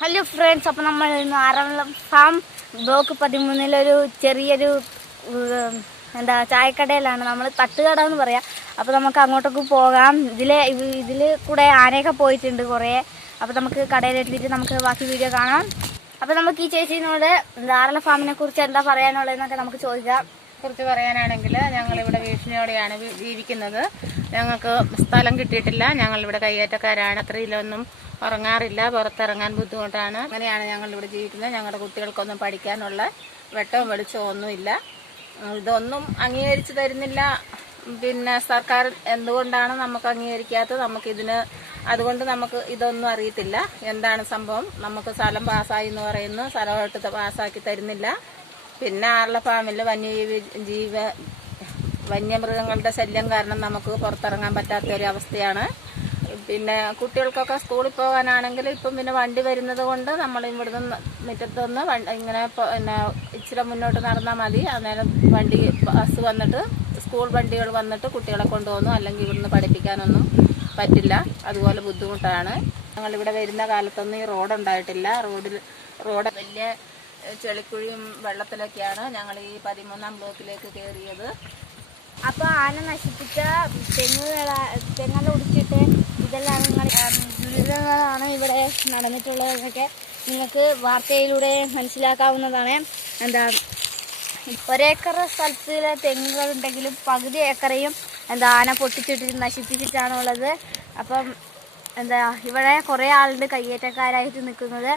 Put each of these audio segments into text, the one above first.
Hello friends അപ്പോൾ നമ്മൾ ഇന്ന് ആറന്മുളം ഫാം ബ്ലോക്ക് പതിമൂന്നിലൊരു ചെറിയൊരു എന്താ ചായക്കടയിലാണ്. നമ്മൾ തട്ടുകട എന്ന് പറയാം. അപ്പോൾ നമുക്ക് അങ്ങോട്ടൊക്കെ പോകാം. ഇതിലെ ഇതിൽ കൂടെ ആനയൊക്കെ പോയിട്ടുണ്ട് കുറേ. അപ്പോൾ നമുക്ക് കടയിലെത്തിയിട്ട് നമുക്ക് ബാക്കി വീഡിയോ കാണാം. അപ്പോൾ നമുക്ക് ഈ ചേച്ചിനോട് ആറളം ഫാമിനെ കുറിച്ച് എന്താ പറയാനുള്ളതെന്നൊക്കെ നമുക്ക് ചോദിക്കാം. കുറിച്ച് പറയാനാണെങ്കിൽ ഞങ്ങളിവിടെ ഭീഷണിയോടെയാണ് ജീവിക്കുന്നത്. ഞങ്ങൾക്ക് സ്ഥലം കിട്ടിയിട്ടില്ല. ഞങ്ങളിവിടെ കയ്യേറ്റക്കാരാണ്. അത്രയിലൊന്നും ഉറങ്ങാറില്ല. പുറത്തിറങ്ങാൻ ബുദ്ധിമുട്ടാണ്. അങ്ങനെയാണ് ഞങ്ങളിവിടെ ജീവിക്കുന്നത്. ഞങ്ങളുടെ കുട്ടികൾക്കൊന്നും പഠിക്കാനുള്ള വെട്ടവും വെളിച്ചവും ഒന്നുമില്ല. ഇതൊന്നും അംഗീകരിച്ചു തരുന്നില്ല. പിന്നെ സർക്കാർ എന്തുകൊണ്ടാണ് നമുക്ക് അംഗീകരിക്കാത്തത്? നമുക്കിതിന് അതുകൊണ്ട് നമുക്ക് ഇതൊന്നും അറിയത്തില്ല. എന്താണ് സംഭവം? നമുക്ക് സ്ഥലം പാസ്സായി എന്ന് പറയുന്നു. സ്ഥലം പാസ്സാക്കി തരുന്നില്ല. പിന്നെ ആരുടെ ഫാമിൽ വന്യജീവി ജീവ വന്യമൃഗങ്ങളുടെ ശല്യം കാരണം നമുക്ക് പുറത്തിറങ്ങാൻ പറ്റാത്ത ഒരു അവസ്ഥയാണ്. പിന്നെ കുട്ടികൾക്കൊക്കെ സ്കൂളിൽ പോകാനാണെങ്കിൽ ഇപ്പം പിന്നെ വണ്ടി വരുന്നത് കൊണ്ട് നമ്മൾ ഇവിടുന്ന് മുറ്റത്തുനിന്ന് ഇങ്ങനെ പിന്നെ ഇച്ചിരി മുന്നോട്ട് നടന്നാൽ മതി. അന്നേരം വണ്ടി ബസ് വന്നിട്ട് സ്കൂൾ വണ്ടികൾ വന്നിട്ട് കുട്ടികളെ കൊണ്ടുപോകുന്നു. അല്ലെങ്കിൽ ഇവിടുന്ന് പഠിപ്പിക്കാനൊന്നും പറ്റില്ല. അതുപോലെ ബുദ്ധിമുട്ടാണ്. ഞങ്ങളിവിടെ വരുന്ന കാലത്തൊന്നും ഈ റോഡ് ഉണ്ടായിട്ടില്ല റോഡിൽ റോഡ് വലിയ ചെളിക്കുഴിയും വെള്ളത്തിലൊക്കെയാണ് ഞങ്ങൾ ഈ പതിമൂന്നാം ബ്ലോക്കിലേക്ക് കയറിയത്. അപ്പോൾ ആന നശിപ്പിച്ച തെങ്ങുകള തെങ്ങെല്ലാം ഒടിച്ചിട്ട് ഇതെല്ലാം നിങ്ങൾ ദുരിതങ്ങളാണ് ഇവിടെ നടന്നിട്ടുള്ളതെന്നൊക്കെ നിങ്ങൾക്ക് വാർത്തയിലൂടെ മനസ്സിലാക്കാവുന്നതാണ്. എന്താ ഒരേക്കർ സ്ഥലത്തിലെ തെങ്ങുകൾ ഉണ്ടെങ്കിലും പകുതി ഏക്കറയും എന്താ ആന പൊട്ടിച്ചിട്ട് നശിപ്പിച്ചിട്ടാണുള്ളത്. അപ്പം എന്താ ഇവിടെ കുറേ ആളുണ്ട് കയ്യേറ്റക്കാരായിട്ട് നിൽക്കുന്നത്.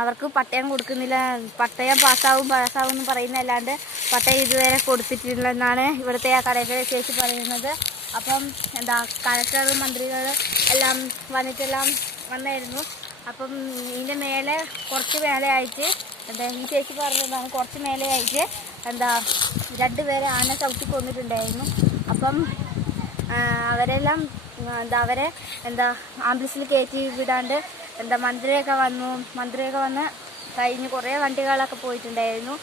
അവർക്ക് പട്ടയം കൊടുക്കുന്നില്ല. പട്ടയം പാസ്സാവും പാസ്സാവും എന്ന് പറയുന്നതല്ലാണ്ട് പട്ടയം ഇതുവരെ കൊടുത്തിട്ടില്ലെന്നാണ് ഇവിടുത്തെ ആ കടയുടെ ചേച്ചി പറയുന്നത്. അപ്പം എന്താ കളക്ടർ മന്ത്രികൾ എല്ലാം വന്നിട്ടെല്ലാം വന്നായിരുന്നു. അപ്പം ഇതിന്റെ മേലെ കുറച്ച് മേലെയായിട്ട് എന്താ ഈ ചേച്ചി പറഞ്ഞതാണ് കുറച്ച് മേലെയായിട്ട് എന്താ രണ്ടുപേരെ ആന ചവിട്ടി കൊന്നിട്ടുണ്ടായിരുന്നു. അപ്പം അവരെല്ലാം എന്താ അവരെ എന്താ ആംബുലൻസിൽ കയറ്റി വിടാണ്ട് എന്താ മന്ത്രിയൊക്കെ വന്നു. മന്ത്രിയൊക്കെ വന്ന് കഴിഞ്ഞ് കുറേ വണ്ടികളൊക്കെ പോയിട്ടുണ്ടായിരുന്നു.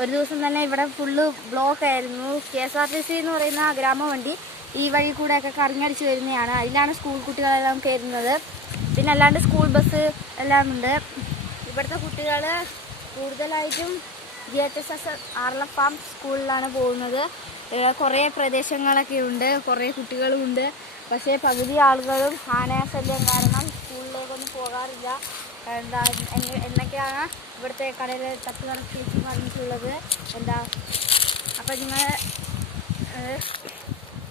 ഒരു ദിവസം തന്നെ ഇവിടെ ഫുള്ള് ബ്ലോക്ക് ആയിരുന്നു. K S R T C എന്ന് പറയുന്ന ഗ്രാമവണ്ടി ഈ വഴി കൂടെയൊക്കെ കറങ്ങടിച്ച് വരുന്നതാണ്. അതിലാണ് സ്കൂൾ കുട്ടികളെല്ലാം കയറുന്നത്. പിന്നെ അല്ലാണ്ട് സ്കൂൾ ബസ് എല്ലാം ഉണ്ട്. ഇവിടുത്തെ കുട്ടികൾ കൂടുതലായിട്ടും G H S S Arla farm സ്കൂളിലാണ് പോകുന്നത്. കുറേ പ്രദേശങ്ങളൊക്കെ ഉണ്ട് കുറേ കുട്ടികളുമുണ്ട് പക്ഷേ പകുതി ആളുകളും ആനശല്യം കാരണം സ്കൂളിലേക്കൊന്നും പോകാറില്ല. എന്താ എന്നൊക്കെയാണ് ഇവിടുത്തെ കടയിൽ തട്ട് നടത്തി പറഞ്ഞിട്ടുള്ളത്. എന്താ അപ്പം നിങ്ങൾ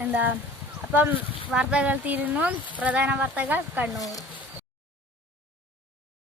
എന്താ അപ്പം വാർത്തകൾ തീരുന്നു. പ്രധാന വാർത്തകൾ കണ്ണൂർ.